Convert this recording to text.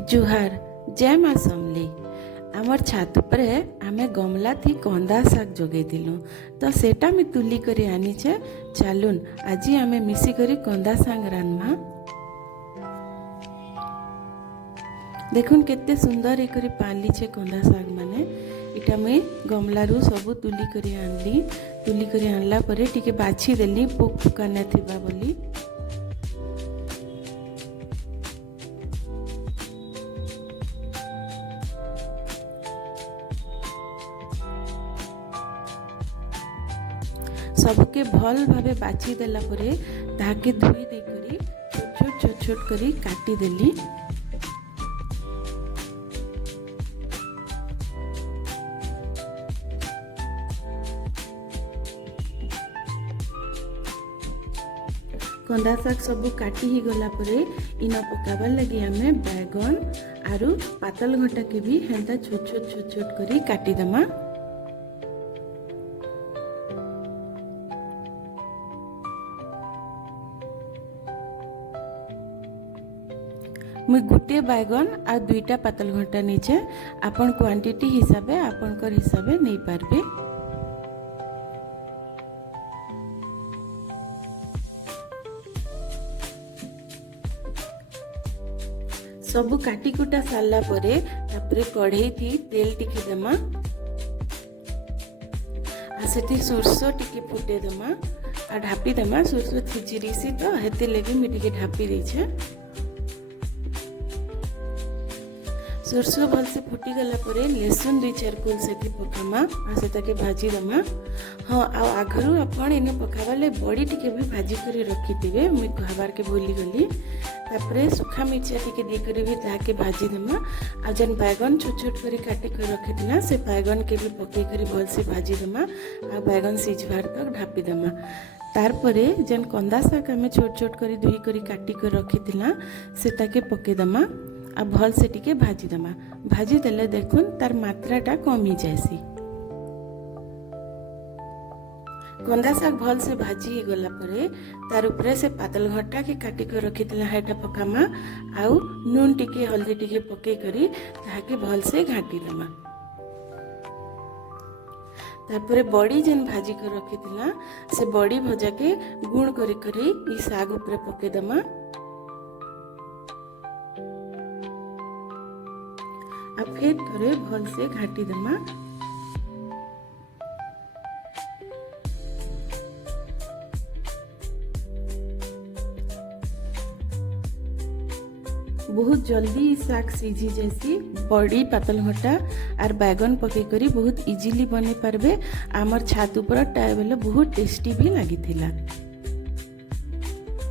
जुहार जय माँ समली। आमर छात पर आमे गमला थी कंदा शाग जोगे दिलु तो सेटा में तुली करी आनीचे। चलुन आज आमे मिसी करी कंदा शाग रान्मा। देखुन केते सुंदर एकरी पाली छे कंदा शाग माने। इटा मैं गमला रू सबू तुली करी आनली। तुली करी आनला परे टिके बाछि देली पोक पोका न थिबा बोली। सबके भल भावे बाछि देला परे ताके धुई दे करी छोट छोट करी काटी देली। कंदा शाग सब काटी ही गला परे इना पकाबार लगी हमें बैगन आरु पातल घंटा के भी हेंता छोट छोट करी काटी दमा। मुई गोटे बैगन आ दुईटा पातल घंटा नीचे आपन क्वांटिटी हिसाबे आपनकर हिसाबे नहीं पारबे। सबु काटी कुटा सारला परे तापरे कढ़ई थी तेल टिके दमा आ सेठी सोरसो टिके फुटे दमा आ ढापी दमा। सोरसो थिजिरीसी तो हेते लगे मी टिके ढापी देछे। सोरसो भल से फुटी गला परे लहसुन 2-4 कुल सेठी पकामा आ सेता के भाजी दमा। हाँ आ आगरू आपण इने पकावाले बड़ी टिके भी भाजी करी रखी दिबे। मुई कहबार के भूली गली। तापरे सुखा मिर्चा टिके दे करी भी ताके भाजी दमा। आ जन बैगन छोट करी काटी कर रखी दिना से बैगन के भी पके करी भल से भाजी दमा आ बैगन सिझवार तक ढापी दमा। तार परे जन कंदा शाग हमें छोट करी धुई करी काटी कर रखी दिना सेता के पके दमा आ भल से टिके भाजी दमा। भाजी देले देखुन तार मात्राटा कम ही जाएसी। कंदा शाग भल से भाजी ही गला परे तार ऊपर से पातल घंटा के काटी कर रखी दिला हेटा पकामा आउ नून टिके हल्दी टिके पके करी ताके भल से घाटी दमा। तारपरे बड़ी जेन भाजी कर रखी दिला से बड़ी भजा के गुण करी करी ई शाग ऊपर पके दमा। आ फिर थोड़े भल से घाटी दमा। बहुत जल्दी शाग सीझी जैसी बड़ी पातल घंटा और बैगन पके करी बहुत इजीली बने पारबे। आमर छात ऊपर टाइम बहुत टेस्टी भी लगी थिला।